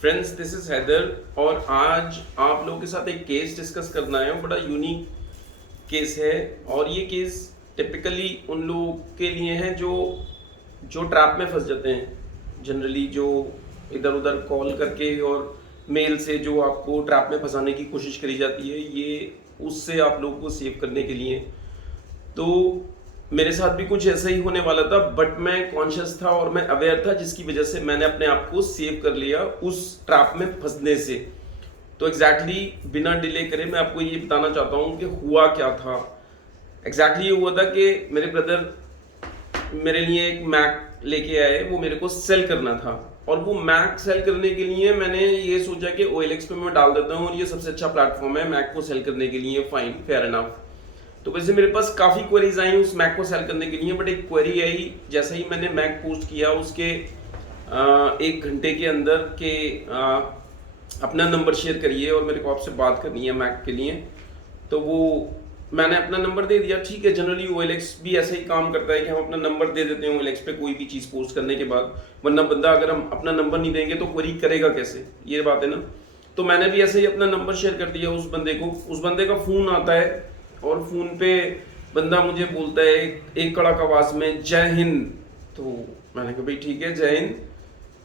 Friends, this is Haider और आज आप लोगों के साथ एक केस डिस्कस करना है। बड़ा यूनिक केस है और ये केस टिपिकली उन लोगों के लिए है जो ट्रैप में फंस जाते हैं। जनरली जो इधर उधर कॉल करके और मेल से जो आपको ट्रैप में फंसाने की कोशिश करी जाती है, ये उससे आप लोगों को सेव करने के लिए। तो मेरे साथ भी कुछ ऐसा ही होने वाला था, बट मैं कॉन्शियस था और मैं अवेयर था, जिसकी वजह से मैंने अपने आप को सेव कर लिया उस ट्रैप में फंसने से। तो एग्जैक्टली बिना डिले करे मैं आपको ये बताना चाहता हूँ कि हुआ क्या था। एग्जैक्टली ये हुआ था कि मेरे ब्रदर मेरे लिए एक मैक लेके आए, वो मेरे को सेल करना था। और वो मैक सेल करने के लिए मैंने ये सोचा कि OLX पे मैं डाल देता हूँ और ये सबसे अच्छा प्लेटफॉर्म है मैक को सेल करने के लिए। Fine, fair enough. तो वैसे मेरे पास काफ़ी क्वेरीज आई उस मैक को सेल करने के लिए, बट एक क्वेरी आई जैसे ही मैंने मैक पोस्ट किया उसके 1 घंटे के अंदर के अपना नंबर शेयर करिए और मेरे को आपसे बात करनी है मैक के लिए। तो वो मैंने अपना नंबर दे दिया। ठीक है, जनरली OLX भी ऐसे ही काम करता है कि हम अपना नंबर दे देते हैं OLX पे कोई भी चीज़ पोस्ट करने के बाद, वरना बंदा अगर हम अपना नंबर नहीं देंगे तो क्वेरी करेगा कैसे, ये बात है ना। तो मैंने भी ऐसे ही अपना नंबर शेयर कर दिया उस बंदे को। उस बंदे का फ़ोन आता है और फ़ोन पे बंदा मुझे बोलता है एक कड़क आवाज़ में, जय हिंद। तो मैंने कहा भाई ठीक है, जय हिंद।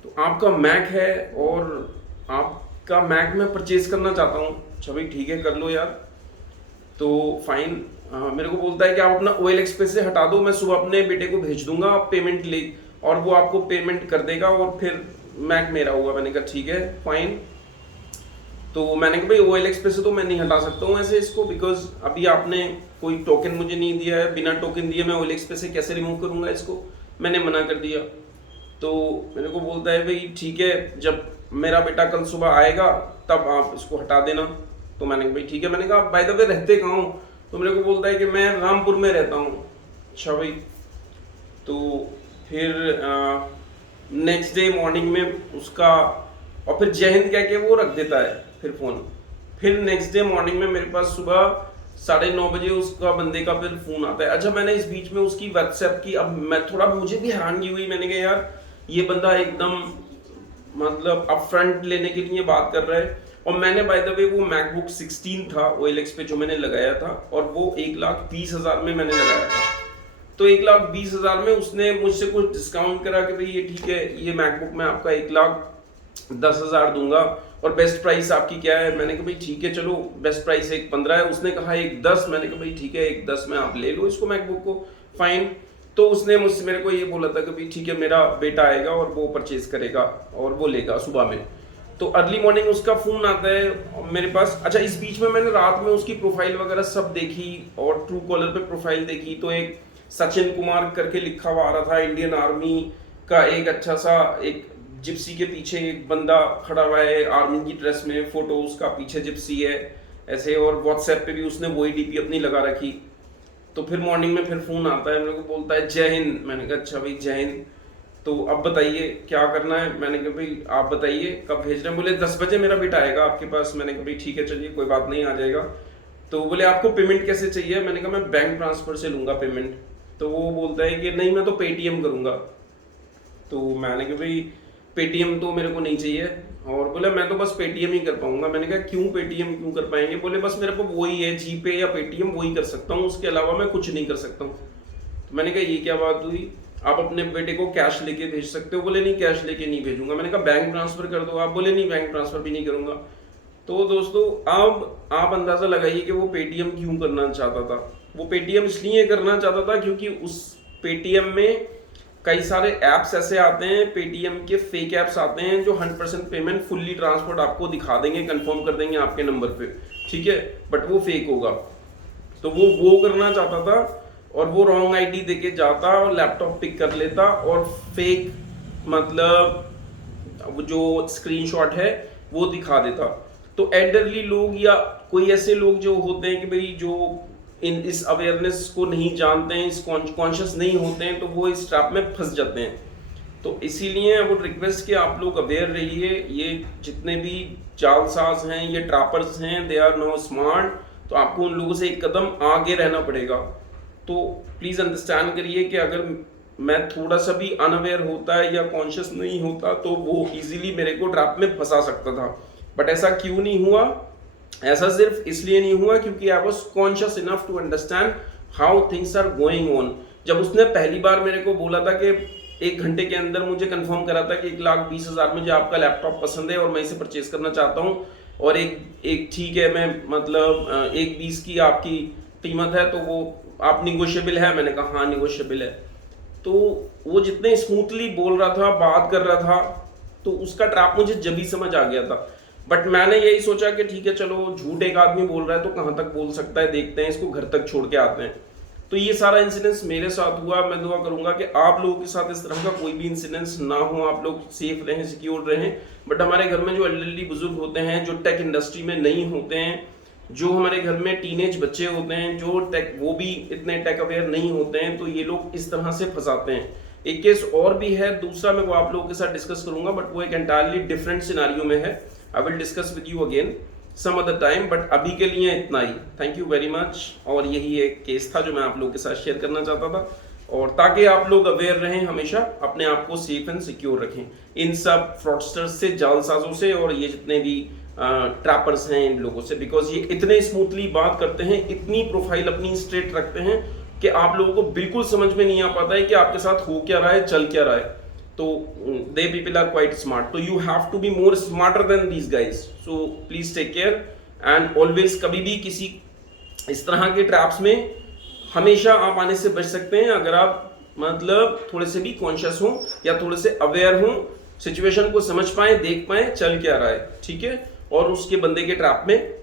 तो आपका मैक है और आपका मैक मैं परचेज करना चाहता हूँ। अच्छा भाई ठीक है, कर लो यार। तो फाइन, मेरे को बोलता है कि आप अपना OLX पे से हटा दो, मैं सुबह अपने बेटे को भेज दूंगा, आप पेमेंट ले, और वो आपको पेमेंट कर देगा और फिर मैक मेरा होगा। मैंने कहा ठीक है, फाइन। तो मैंने कहा भाई OLX पे से तो मैं नहीं हटा सकता हूँ ऐसे इसको, बिकॉज अभी आपने कोई टोकन मुझे नहीं दिया है। बिना टोकन दिए मैं OLX पे से कैसे रिमूव करूँगा इसको, मैंने मना कर दिया। तो मेरे को बोलता है भाई ठीक है, जब मेरा बेटा कल सुबह आएगा तब आप इसको हटा देना। तो मैंने कहा भाई ठीक है। मैंने कहा बाय द वे रहते कहाँ हो? तो मेरे को बोलता है कि मैं रामपुर में रहता हूँ। अच्छा भाई। तो फिर नेक्स्ट डे मॉर्निंग में उसका, और फिर जय हिंद कह के वो रख देता है फिर फ़ोन। फिर नेक्स्ट डे मॉर्निंग में मेरे पास सुबह 9:30 बजे उसका बंदे का फिर फ़ोन आता है। अच्छा, मैंने इस बीच में उसकी व्हाट्सएप की, अब मैं थोड़ा, मुझे भी हैरानगी हुई। मैंने कहा यार ये बंदा एकदम मतलब अपफ्रंट लेने के लिए बात कर रहा है। और मैंने बाय द वे वो मैकबुक 16 था OLX पे जो मैंने लगाया था, और वो 1,20,000 में मैंने लगाया था। तो 1,20,000 में उसने मुझसे कुछ डिस्काउंट करा कि भाई ये ठीक है, ये मैकबुक मैं आपका 1,10,000 दूंगा, और बेस्ट प्राइस आपकी क्या है? मैंने कहा भाई ठीक है चलो, बेस्ट प्राइस 1,15 है। उसने कहा 1,10। मैंने कहा भाई ठीक है, 1,10 में आप ले लो इसको, मैकबुक को, फाइन। तो उसने मुझसे मेरे को ये बोला था कि भाई ठीक है, मेरा बेटा आएगा और वो परचेज करेगा और वो लेगा सुबह में। तो अर्ली मॉर्निंग उसका फ़ोन आता है मेरे पास। अच्छा, इस बीच में मैंने रात में उसकी प्रोफाइल वगैरह सब देखी और ट्रू कॉलर पे प्रोफाइल देखी, तो एक सचिन कुमार करके लिखा हुआ आ रहा था, इंडियन आर्मी का एक अच्छा सा, एक जिप्सी के पीछे एक बंदा खड़ा हुआ है आर्मी की ड्रेस में, फोटो उसका पीछे जिप्सी है ऐसे। और व्हाट्सएप पे भी उसने वही DP अपनी लगा रखी। तो फिर मॉर्निंग में फिर फ़ोन आता है, मेरे को बोलता है जय हिंद। मैंने कहा अच्छा भाई जय हिंद, तो अब बताइए क्या करना है? मैंने कहा भाई आप बताइए कब भेज रहे हैं? बोले 10 बजे मेरा बेटा आएगा आपके पास। मैंने कहा भाई ठीक है चलिए, कोई बात नहीं, आ जाएगा। तो बोले आपको पेमेंट कैसे चाहिए? मैंने कहा मैं बैंक ट्रांसफ़र से लूँगा पेमेंट। तो वो बोलता है कि नहीं, मैं तो पेटीएम करूँगा। तो मैंने कहा भाई पेटीएम तो मेरे को नहीं चाहिए। और बोले मैं तो बस पेटीएम ही कर पाऊंगा। मैंने कहा क्यों पेटीएम क्यों कर पाएंगे? बोले बस मेरे को वही है, जीपे या पेटीएम वही कर सकता हूँ, उसके अलावा मैं कुछ नहीं कर सकता हूँ। तो मैंने कहा ये क्या बात हुई, आप अपने बेटे को कैश लेके भेज सकते हो? बोले नहीं, कैश लेके नहीं भेजूंगा। मैंने कहा बैंक ट्रांसफर कर दो आप। बोले नहीं, बैंक ट्रांसफर भी नहीं करूंगा। तो दोस्तों अब आप अंदाजा लगाइए कि वो पेटीएम क्यों करना चाहता था। वो पेटीएम इसलिए करना चाहता था क्योंकि उस पेटीएम में कई सारे ऐप्स ऐसे आते हैं, पेटीएम के फेक ऐप्स आते हैं जो 100% पेमेंट फुल्ली ट्रांसफर्ड आपको दिखा देंगे, कंफर्म कर देंगे आपके नंबर पे, ठीक है, बट वो फेक होगा। तो वो करना चाहता था और वो रॉन्ग आईडी देके जाता और लैपटॉप पिक कर लेता और फेक मतलब जो स्क्रीनशॉट है वो दिखा देता। तो एल्डरली लोग या कोई ऐसे लोग जो होते हैं कि भाई जो इस अवेयरनेस को नहीं जानते हैं, इस कॉन्शियस नहीं होते हैं, तो वो इस ट्रैप में फंस जाते हैं। तो इसीलिए वो रिक्वेस्ट कि आप लोग अवेयर रहिए। ये जितने भी जालसाज हैं, ये ट्रैपर्स हैं, दे आर नो स्मार्ट। तो आपको उन लोगों से एक कदम आगे रहना पड़ेगा। तो प्लीज़ अंडरस्टैंड करिए कि अगर मैं थोड़ा सा भी अनअवेयर होता है या कॉन्शियस नहीं होता तो वो इजीली मेरे को ट्रैप में फंसा सकता था। बट ऐसा क्यों नहीं हुआ? ऐसा सिर्फ इसलिए नहीं हुआ क्योंकि I was conscious enough to understand how things are going on. जब उसने पहली बार मेरे को बोला था कि 1 घंटे के अंदर मुझे कंफर्म करा था कि 1,20,000 मुझे आपका लैपटॉप पसंद है और मैं इसे परचेज करना चाहता हूँ, और एक ठीक है, मैं मतलब 1,20 की आपकी कीमत है तो वो आप निगोशिएबल है? मैंने कहा हाँ निगोशिएबल है। तो वो जितने स्मूथली बोल रहा था, बात कर रहा था, तो उसका ट्रैप मुझे जब ही समझ आ गया था। बट मैंने यही सोचा कि ठीक है चलो, झूठ एक आदमी बोल रहा है तो कहाँ तक बोल सकता है, देखते हैं, इसको घर तक छोड़ के आते हैं। तो ये सारा इंसिडेंस मेरे साथ हुआ। मैं दुआ करूंगा कि आप लोगों के साथ इस तरह का कोई भी इंसिडेंस ना हो, आप लोग सेफ रहें, सिक्योर रहें। बट हमारे घर में जो एल्डरली बुजुर्ग होते हैं, जो टेक इंडस्ट्री में नहीं होते हैं, जो हमारे घर में टीनेज बच्चे होते हैं, जो टेक, वो भी इतने टेक अवेयर नहीं होते हैं, तो ये लोग इस तरह से फंसाते हैं। एक केस और भी है, दूसरा मैं वो आप लोगों के साथ डिस्कस करूंगा, बट वो एक एंटायरली डिफरेंट सिनारियो में है। I will discuss with you again some other time, but अभी के लिए इतना ही। Thank you very much. और यही एक केस था जो मैं आप लोगों के साथ शेयर करना चाहता था, और ताकि आप लोग अवेयर रहें, हमेशा अपने आप को सेफ एंड सिक्योर रखें इन सब फ्रॉडस्टर्स से, जालसाजों से, और ये जितने भी ट्रैपर्स हैं इन लोगों से। बिकॉज ये इतने स्मूथली बात करते हैं, इतनी प्रोफाइल अपनी स्ट्रेट रखते हैं कि आप लोगों को बिल्कुल समझ में नहीं आ पाता है कि आपके साथ हो क्या रहा है, चल क्या रहा है। तो they people are quite smart, तो you have to be more smarter than these guys. So please take care and always, कभी भी किसी इस तरह के ट्रैप्स में हमेशा आप आने से बच सकते हैं अगर आप मतलब थोड़े से भी कॉन्शियस हो या थोड़े से अवेयर हो, सिचुएशन को समझ पाए, देख पाए चल क्या रहा है, ठीक है, और उसके बंदे के ट्रैप में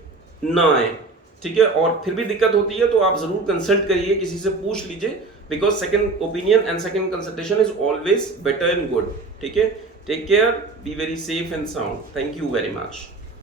ना आए, ठीक है। और फिर भी दिक्कत होती है तो आप जरूर कंसल्ट करिए, किसी से पूछ लीजिए, because second opinion and second consultation is always better and good, ठीक है। Take care, be very safe and sound. Thank you very much.